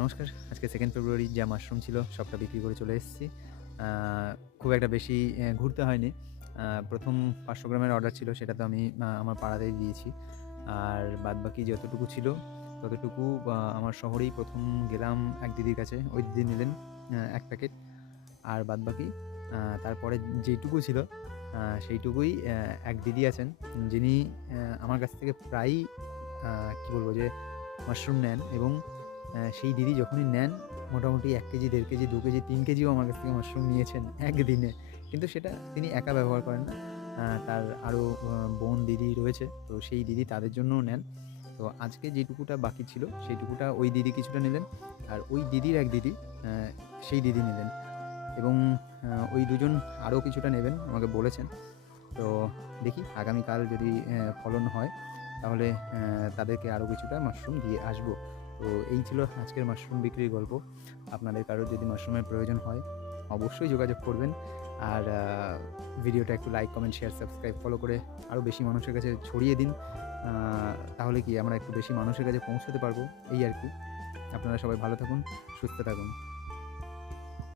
নমস্কার। আজকে 2nd ফেব্রুয়ারি যা মাশরুম ছিল সবটা বিক্রি করে চলে এসেছি। খুব একটা বেশি ঘুরতে হয়নি। প্রথম ৫০০ গ্রামের অর্ডার ছিল, সেটা তো আমি আমার পাড়াতেই দিয়েছি। আর বাদবাকি যতটুকু ছিল ততটুকু আমার শহরেই প্রথম গেলাম এক দিদির কাছে। ওই দিদি নিলেন ১ প্যাকেট। আর বাদবাকি তারপরে যেইটুকু ছিল সেইটুকুই এক দিদি আছেন, যিনি আমার কাছ থেকে প্রায়ই কী বলবো যে মাশরুম নেন, এবং সেই দিদি যখনই নেন মোটামুটি ১ কেজি, ১.৫ কেজি, ২ কেজি, ৩ কেজিও আমার কাছ থেকে মাশরুম নিয়েছেন একদিনে। কিন্তু সেটা তিনি একা ব্যবহার করেন না। তার আরও বোন, দিদি রয়েছে। তো সেই দিদি তাদের জন্যও নেন। তো আজকে যেটুকুটা বাকি ছিল সেইটুকুটা ওই দিদি কিছুটা নিলেন। আর ওই দিদির এক দিদি সেই দিদি নিলেন, এবং ওই দুজন আরও কিছুটা নেবেন আমাকে বলেছেন। তো দেখি আগামীকাল যদি ফলন হয় তাহলে তাদেরকে আরও কিছুটা মাশরুম দিয়ে আসবো। তো এই ছিল আজকের মাশরুম বিক্রির গল্প। আপনাদের কারোর যদি মাশরুমের প্রয়োজন হয় অবশ্যই যোগাযোগ করবেন। আর ভিডিওটা একটু like, comment, share, subscribe, follow করে আরও বেশি মানুষের কাছে ছড়িয়ে দিন। তাহলে কি আমরা একটু বেশি মানুষের কাছে পৌঁছাতে পারবো, এই আর কি। আপনারা সবাই ভালো থাকুন, সুস্থ থাকুন।